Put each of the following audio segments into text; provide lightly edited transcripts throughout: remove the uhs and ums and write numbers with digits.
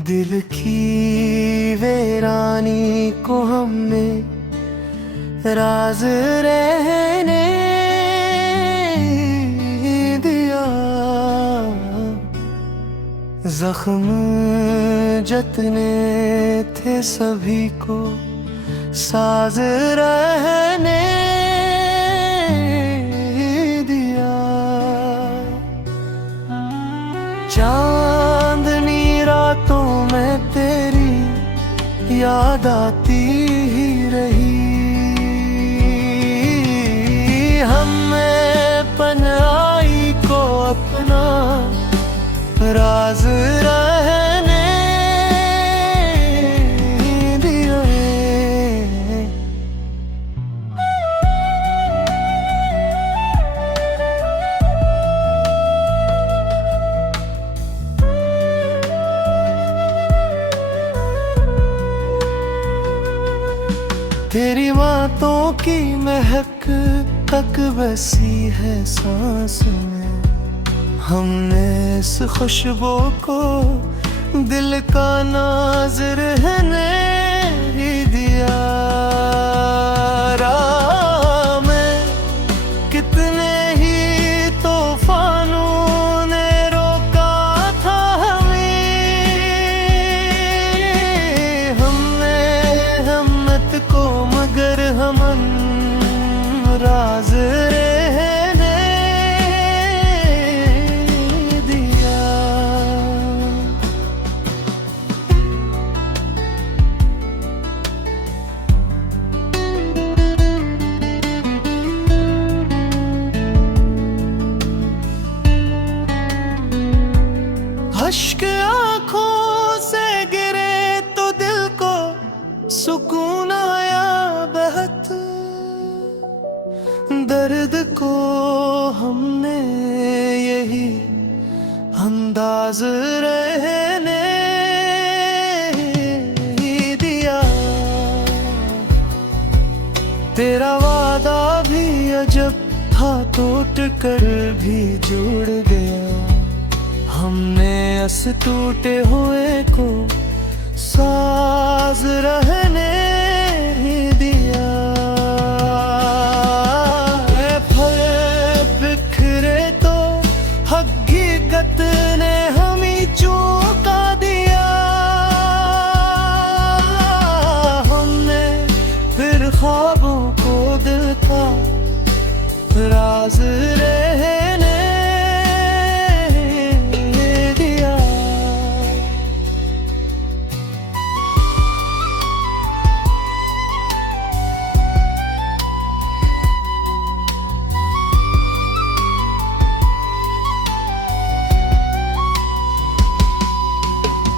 दिल की वीरानी को हमने राज रहने दिया, जख्म जतने थे सभी को साज रहने दिया। चांदनी रातों में तेरी याद आती ही रही, हमें पनाई को अपना राज रहने दिया। तेरी बातों की महक तक बसी है सांस में, हमने इस खुशबू को दिल का नाज रहने दिया। राह में कितने ही तूफानों ने रोका था हमें, हमने हिम्मत को मगर हम राज रहने दिया। अश्क आँखों से गिरे तो दिल को सुकून आया बहुत, दर्द को हमने यही अंदाज रहने दिया। तेरा वादा भी अजब था, टूट कर भी जुड़ गया, हमने अस टूटे हुए को साज रहने दिया। बिखरे तो हकीकत ने हमें चौंका दिया, हमने फिर ख्वाबों को दिल का राज रहने दिया।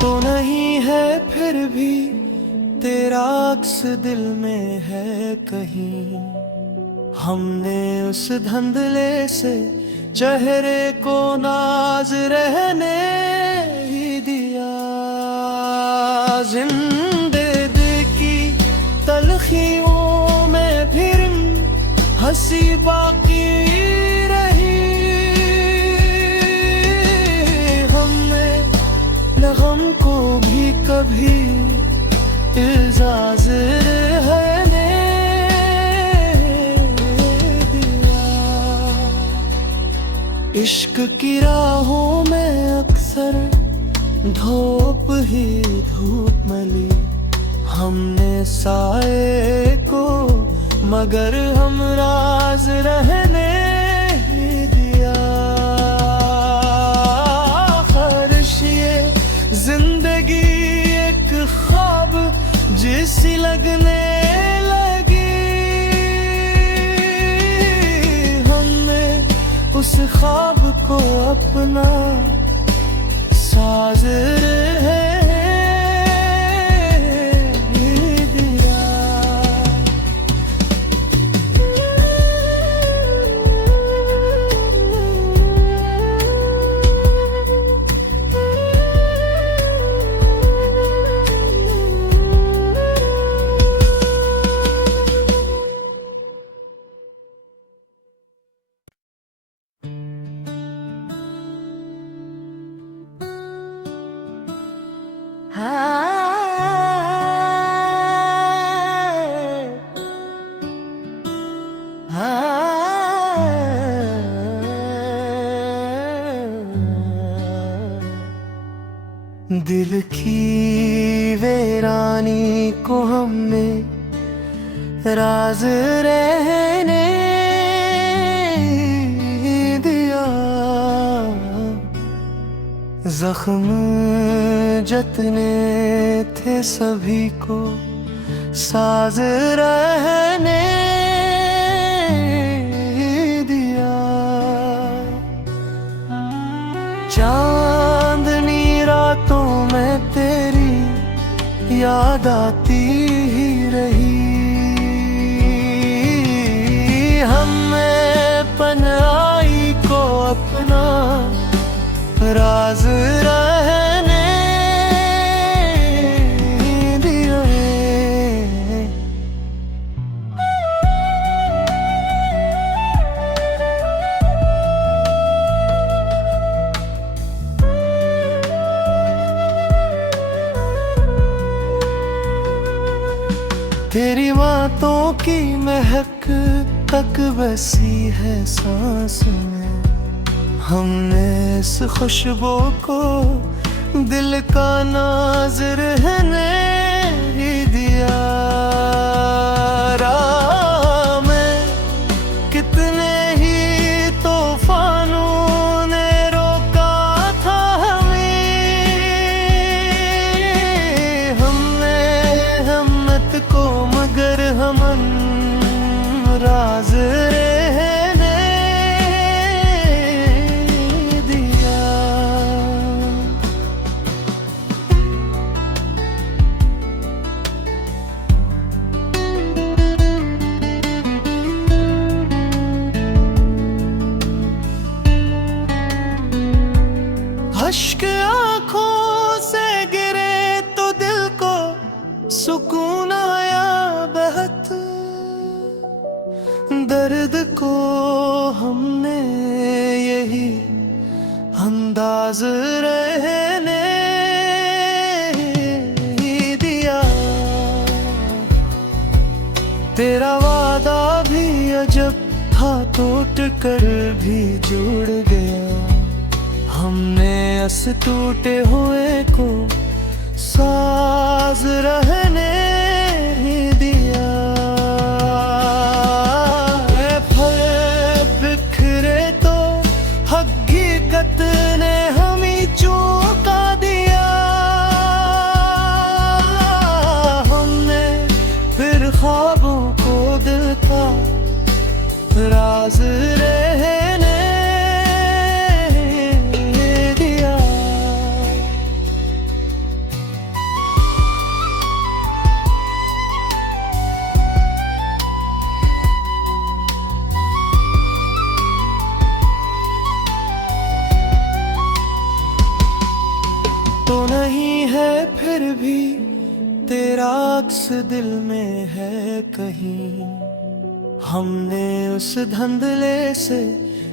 तो नहीं है फिर भी तेरा अक्स दिल में है कहीं, हमने उस धुंधले से चेहरे को नाज रहने ही दिया। जिंदगी की तलखियों में फिर हंसी बाकी रही, हमने गम को भी कभी इल्जाज रहने दिया। इश्क की राहों में अक्सर धूप ही धूप मली, हमने साए को मगर हम राज रहने दिया। ख्वाहिश ये जिंदगी एक ख्वाब जैसी लगने लगी, हमने उस ख्वाब को अपना साज रहने दिया। दिल की वीरानी को हमने राज रहने दिया। जख्म जतने थे सभी को साज रहने दिया। चांदनी रातों में तेरी याद आती ही रही। हमें पनाई को अपना राज रहने दिया। तेरी बातों की महक तक बसी है सांस में। हमने इस खुशबू को दिल का नाज रहने दिया। राह में कितने ही तूफानों ने रोका था हमें। हमने हिम्मत को मगर हम राज रहने दिया। अश्क आँखों से गिरे तो दिल को सुकून आया बहुत। दर्द को हमने यही अंदाज रहने दिया। तेरा वादा भी अजब था, टूट कर भी जुड़ गया। हमने अस टूटे हुए को साज रहने दिया। हकीकत ने हमें चौंका दिया। हमने फिर ख्वाबों को दिल का राज रहने दिया। तो नहीं है फिर भी तेरा अक्स दिल में है कहीं। हमने उस धुंधले से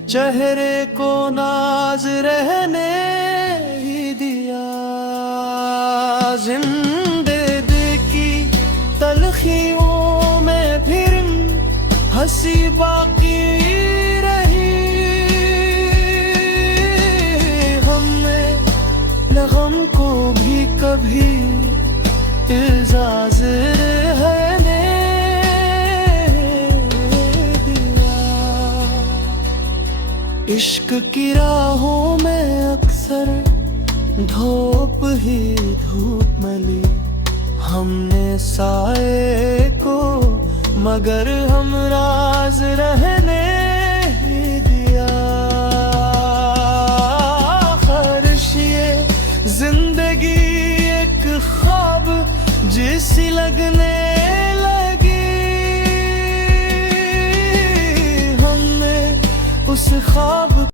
चेहरे को नाज रहने ही दिया। जिंदगी की तलखियों में फिर हंसी बाकी रही। हमने गम को भी कभी एजाज रहने दिया। इश्क की राहों में अक्सर धूप ही धूप मली। हमने साए को मगर हम राज रहने दिया। जिंदगी एक ख्वाब जैसी लगने लगी। हमने उस ख्वाब